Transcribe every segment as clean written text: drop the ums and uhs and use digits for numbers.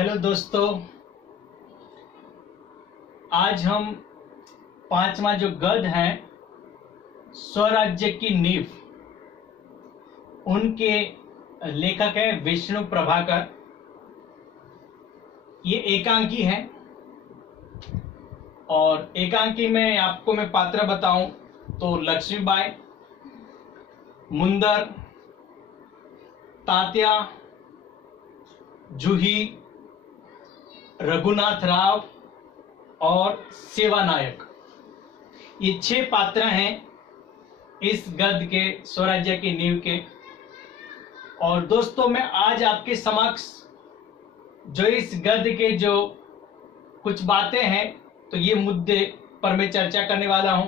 Hello दोस्तों, आज हम पांचवा जो गद्य है स्वराज्य की नींव, उनके लेखक हैं विष्णु प्रभाकर। ये एकांकी है और एकांकी में आपको मैं पात्र बताऊं तो लक्ष्मीबाई, मुंदर, तात्या, जूही, रघुनाथ राव और सेवानायक, ये 6 पात्र हैं इस गद्य के स्वराज्य की नींव के। और दोस्तों, मैं आज आपके समक्ष जो इस गद्य के जो कुछ बातें हैं तो ये मुद्दे पर मैं चर्चा करने वाला हूं।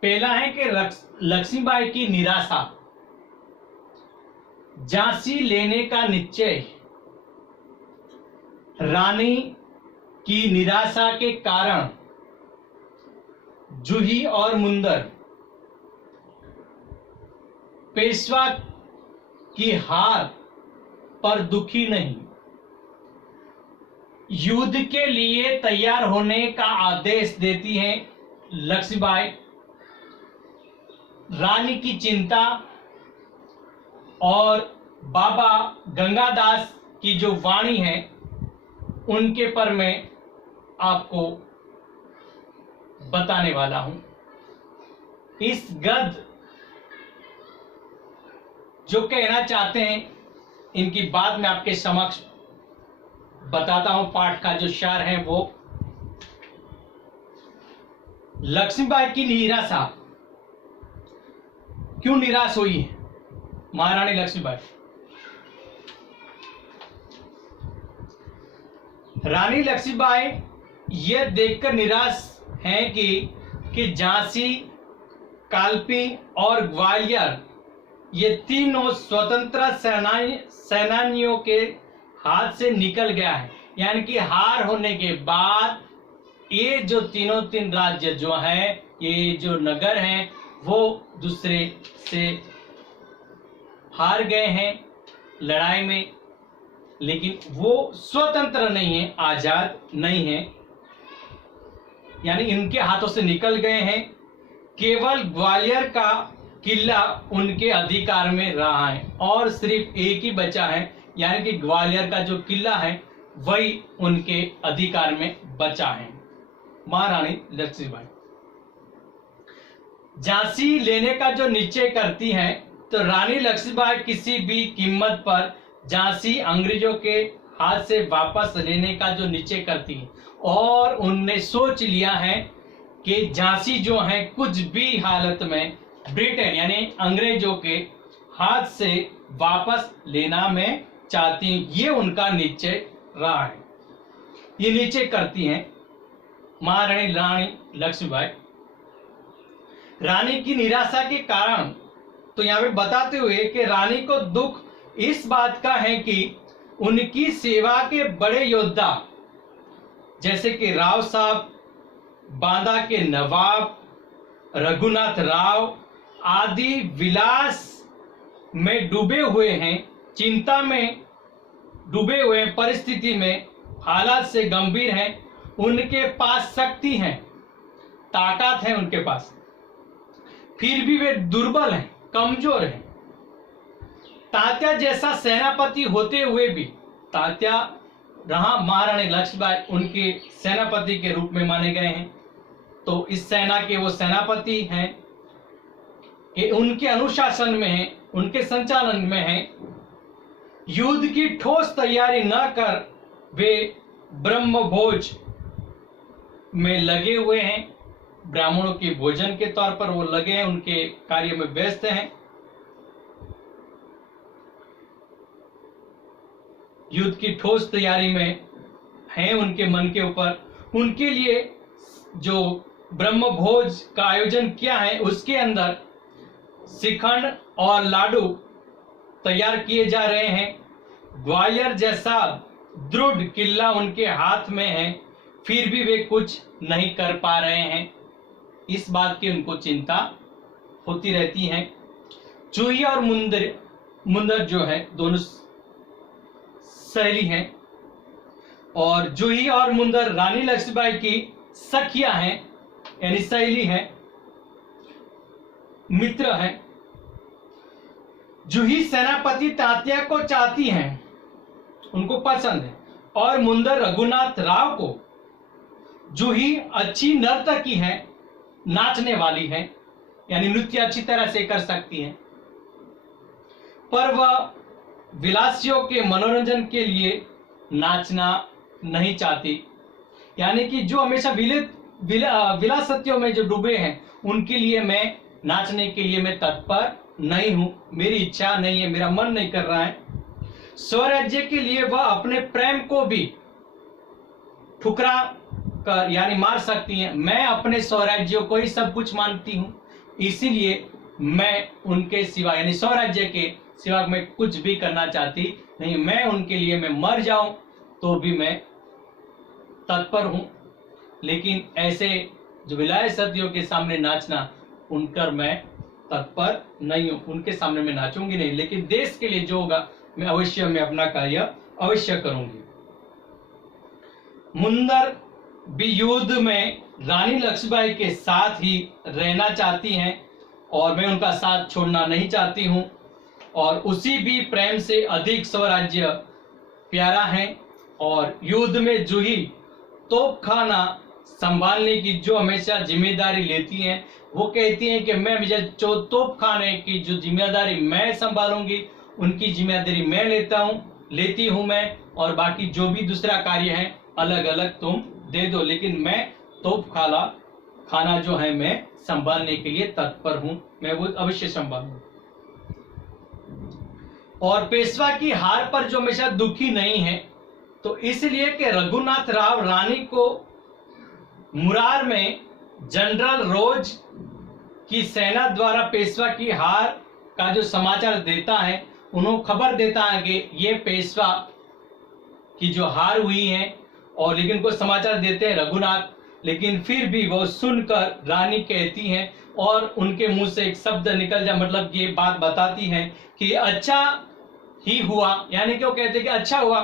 पहला है कि लक्ष्मीबाई की निराशा, झांसी लेने का निश्चय। रानी की निराशा के कारण जूही और मुंदर पेशवा की हार पर दुखी नहीं, युद्ध के लिए तैयार होने का आदेश देती हैं लक्ष्मीबाई। रानी की चिंता और बाबा गंगादास की जो वाणी है उनके पर मैं आपको बताने वाला हूं। इस गद्य जो कहना चाहते हैं इनकी बात मैं आपके समक्ष बताता हूं। पाठ का जो सार है वो लक्ष्मीबाई की निराशा। क्यों निराश हुई है महारानी लक्ष्मीबाई? रानी लक्ष्मीबाई यह देखकर निराश हैं कि झांसी, कालपी और ग्वालियर ये तीनों स्वतंत्र सेनानियों के हाथ से निकल गया है। यानी कि हार होने के बाद ये जो तीनों राज्य जो है, ये जो नगर हैं वो दूसरे से हार गए हैं लड़ाई में, लेकिन वो स्वतंत्र नहीं है, आजाद नहीं है, यानी इनके हाथों से निकल गए हैं। केवल ग्वालियर का किला उनके अधिकार में रहा है और सिर्फ एक ही बचा है, यानी कि ग्वालियर का जो किला है वही उनके अधिकार में बचा है। महारानी लक्ष्मीबाई झांसी लेने का जो निश्चय करती हैं तो रानी लक्ष्मीबाई किसी भी कीमत पर झांसी अंग्रेजों के हाथ से वापस लेने का जो निश्चय करती है और उनने सोच लिया है कि झांसी जो है कुछ भी हालत में ब्रिटेन यानी अंग्रेजों के हाथ से वापस लेना में चाहती हैं। ये उनका निश्चय रहा है, ये निश्चय करती हैं रानी लक्ष्मीबाई। रानी की निराशा के कारण तो यहां पे बताते हुए कि रानी को दुख इस बात का है कि उनकी सेवा के बड़े योद्धा जैसे कि राव साहब, बांदा के नवाब, रघुनाथ राव आदि विलास में डूबे हुए हैं, चिंता में डूबे हुए हैं, परिस्थिति में हालात से गंभीर हैं। उनके पास शक्ति है, ताकत है उनके पास, फिर भी वे दुर्बल हैं, कमजोर हैं। तात्या जैसा सेनापति होते हुए भी, तात्या रहा महारानी लक्ष्मीबाई उनके सेनापति के रूप में माने गए हैं, तो इस सेना के वो सेनापति हैं कि उनके अनुशासन में है, उनके संचालन में है। युद्ध की ठोस तैयारी न कर वे ब्रह्मभोज में लगे हुए हैं, ब्राह्मणों के भोजन के तौर पर वो लगे हैं, उनके कार्य में व्यस्त हैं। युद्ध की ठोस तैयारी में हैं, उनके मन के ऊपर। उनके लिए जो ब्रह्मभोज का आयोजन किया है उसके अंदर श्रीखंड और लाडू तैयार किए जा रहे हैं। ग्वालियर जैसा दृढ़ किला उनके हाथ में है, फिर भी वे कुछ नहीं कर पा रहे हैं। इस बात की उनको चिंता होती रहती है। जूही और मुंदर जो है दोनों सहेली हैं, और जूही और मुंदर रानी लक्ष्मीबाई की सखियां हैं, यानी सहेली हैं, मित्र हैं। जूही सेनापति तात्या को चाहती हैं, उनको पसंद है, और मुंदर रघुनाथ राव को। जूही अच्छी नर्तकी है, नाचने वाली है, यानी नृत्य अच्छी तरह से कर सकती है, पर वह विलासियों के मनोरंजन के लिए नाचना नहीं चाहती। यानी कि जो हमेशा विलासियों में जो डूबे हैं, उनके लिए मैं नाचने के लिए मैं तत्पर नहीं हूं, मेरी इच्छा नहीं है, मेरा मन नहीं कर रहा है। स्वराज्य के लिए वह अपने प्रेम को भी ठुकरा कर यानी मार सकती हैं। मैं अपने स्वराज्य को ही सब कुछ मानती हूं, इसीलिए मैं उनके सिवा यानी स्वराज्य के सिवा मैं कुछ भी करना चाहती नहीं। मैं उनके लिए मैं मर जाऊं तो भी मैं तत्पर हूं, लेकिन ऐसे जो विलायतियों के सामने नाचना उनकर मैं तत्पर नहीं हूं, उनके सामने मैं नाचूंगी नहीं, लेकिन देश के लिए जो होगा मैं अवश्य मैं अपना कार्य अवश्य करूंगी। मुंदर भी युद्ध में रानी लक्ष्मीबाई के साथ ही रहना चाहती हैं और मैं उनका साथ छोड़ना नहीं चाहती हूं, और उसी भी प्रेम से अधिक स्वराज्य प्यारा है। और युद्ध में जूही तोपखाना संभालने की जो हमेशा जिम्मेदारी लेती हैं, वो कहती हैं कि मैं जो तोपखाने की जो जिम्मेदारी मैं संभालूंगी, उनकी जिम्मेदारी मैं लेती हूं मैं, और बाकी जो भी दूसरा कार्य है अलग अलग तुम दे दो, लेकिन मैं खाना जो है मैं संभालने के लिए तत्पर हूं, मैं वो अवश्य संभालूंगा। और पेशवा की हार पर जो हमेशा दुखी नहीं है, तो इसलिए कि रघुनाथ राव रानी को मुरार में जनरल रोज की सेना द्वारा पेशवा की हार का जो समाचार देता है, उन्होंने खबर देता है कि ये पेशवा की जो हार हुई है, और लेकिन को समाचार देते हैं रघुनाथ, लेकिन फिर भी वो सुनकर रानी कहती हैं और उनके मुंह से एक शब्द निकल जाए, मतलब ये बात बताती है कि अच्छा ही हुआ, यानी कि वो कहते कि अच्छा हुआ,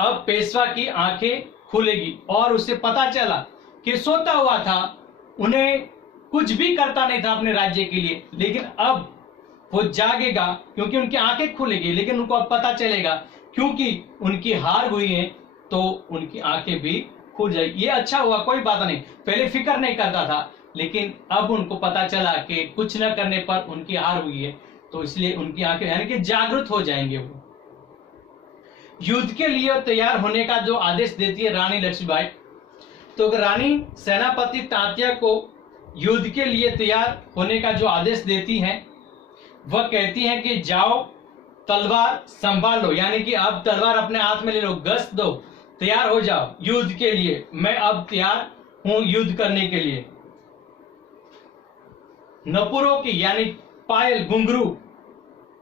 अब पेशवा की आंखें खुलेगी। और उसे पता चला कि सोता हुआ था, उन्हें कुछ भी करता नहीं था अपने राज्य के लिए, लेकिन अब वो जागेगा क्योंकि उनकी आंखें खुलेगी, लेकिन उनको अब पता चलेगा क्योंकि उनकी हार हुई है तो उनकी आंखें भी खुल जाएगी। ये अच्छा हुआ, कोई बात नहीं, पहले फिक्र नहीं करता था, लेकिन अब उनको पता चला कि कुछ न करने पर उनकी हार हुई है, तो इसलिए उनकी आंखें यानी कि जागृत हो जाएंगे। वो युद्ध के लिए तैयार होने का जो आदेश देती है रानी लक्ष्मीबाई, तो रानी सेनापति तात्या को युद्ध के लिए तैयार होने का जो आदेश देती हैं, वह कहती हैं कि जाओ तलवार संभाल लो, यानी कि अब तलवार अपने हाथ में ले लो, गश्त दो, तैयार हो जाओ युद्ध के लिए, मैं अब तैयार हूं युद्ध करने के लिए। नपुरों की यानी पायल घुंघरू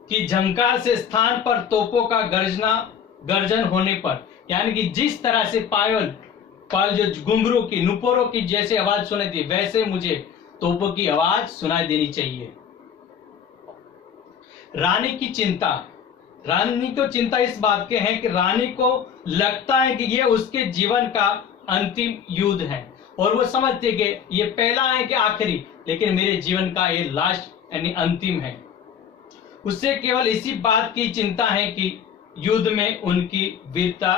की झंकार से स्थान पर तोपों का गर्जन होने पर, यानी कि जिस तरह से पायल जो घुंघरू की नुपुरों की जैसे आवाज सुनाई दी, वैसे मुझे तोपों की आवाज सुनाई देनी चाहिए। रानी की चिंता, रानी को चिंता इस बात के है कि रानी को लगता है कि ये उसके जीवन का अंतिम युद्ध है, और वो समझते कि ये पहला है कि आखिरी, लेकिन मेरे जीवन का ये लास्ट यानी अंतिम है। उससे केवल इसी बात की चिंता है कि युद्ध में उनकी वीरता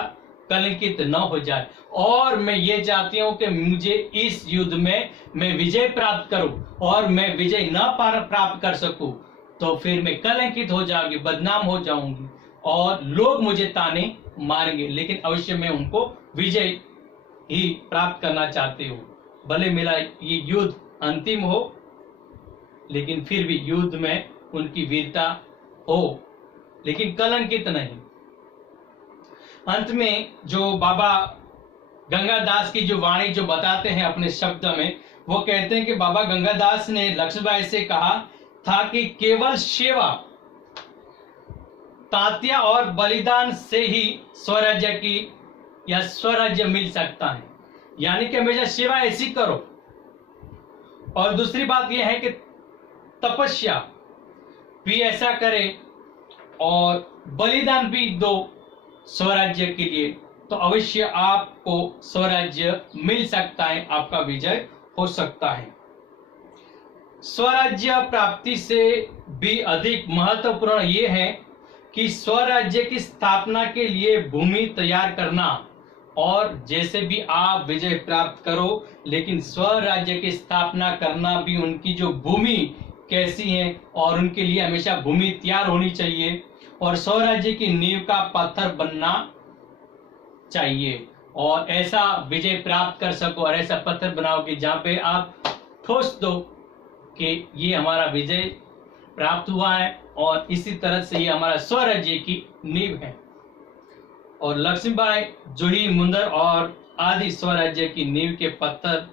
कलंकित न हो जाए, और मैं ये चाहती हूं कि मुझे इस युद्ध में मैं विजय प्राप्त करूं, और मैं विजय न प्राप्त कर सकूं तो फिर मैं कलंकित हो जाऊंगी, बदनाम हो जाऊंगी, और लोग मुझे ताने मारेंगे, लेकिन अवश्य मैं उनको विजय ही प्राप्त करना चाहती हूँ। भले मेरा ये युद्ध अंतिम हो, लेकिन फिर भी युद्ध में उनकी वीरता हो, लेकिन कलंकित नहीं। अंत में जो बाबा गंगादास की जो वाणी जो बताते हैं अपने शब्द में, वो कहते हैं कि बाबा गंगादास ने लक्ष्मीबाई से कहा था कि केवल सेवा, तात्या और बलिदान से ही स्वराज्य की या स्वराज्य मिल सकता है, यानी कि हमेशा सेवा ऐसी करो, और दूसरी बात यह है कि तपस्या भी ऐसा करे और बलिदान भी दो स्वराज्य के लिए, तो अवश्य आपको स्वराज्य मिल सकता है, आपका विजय हो सकता है। स्वराज्य प्राप्ति से भी अधिक महत्वपूर्ण ये है कि स्वराज्य की स्थापना के लिए भूमि तैयार करना, और जैसे भी आप विजय प्राप्त करो, लेकिन स्वराज्य की स्थापना करना भी उनकी जो भूमि कैसी है, और उनके लिए हमेशा भूमि तैयार होनी चाहिए, और स्वराज्य की नींव का पत्थर बनना चाहिए, और ऐसा विजय प्राप्त कर सको, और ऐसा पत्थर बनाओ कि जहाँ पे आप ठोस दो कि ये हमारा विजय प्राप्त हुआ है, और इसी तरह से ये हमारा स्वराज्य की नींव है। और लक्ष्मीबाई जूही मुंदर और आदि स्वराज्य की नींव के पत्थर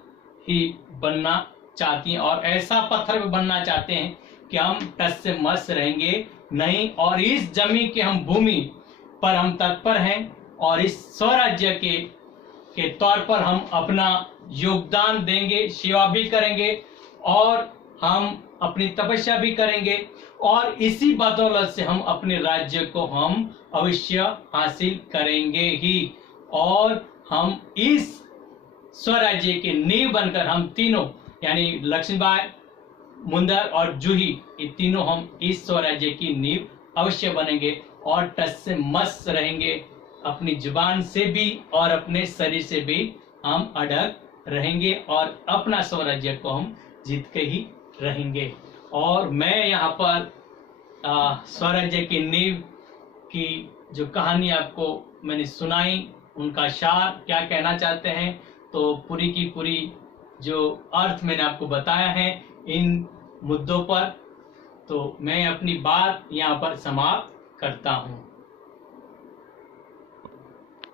ही बनना चाहती हैं, और ऐसा पत्थर भी बनना चाहते हैं कि हम टस से मस रहेंगे नहीं, और इस जमीन के हम भूमि पर हम तत्पर हैं, और इस स्वराज्य के तौर पर हम अपना योगदान देंगे, सेवा भी करेंगे, और हम अपनी तपस्या भी करेंगे, और इसी बदौलत से हम अपने राज्य को हम अवश्य हासिल करेंगे ही, और हम इस स्वराज्य के नींव बनकर हम तीनों, यानी लक्ष्मीबाई, मुंदर और जूही, ये तीनों हम इस स्वराज्य की नींव अवश्य बनेंगे, और टस से मस रहेंगे, अपनी जुबान से भी और अपने शरीर से भी हम अडग रहेंगे, और अपना स्वराज्य को हम जीत के ही रहेंगे। और मैं यहाँ पर स्वराज्य की नींव की जो कहानी आपको मैंने सुनाई, उनका सार क्या कहना चाहते हैं, तो पूरी की पूरी जो अर्थ मैंने आपको बताया है इन मुद्दों पर, तो मैं अपनी बात यहाँ पर समाप्त करता हूँ।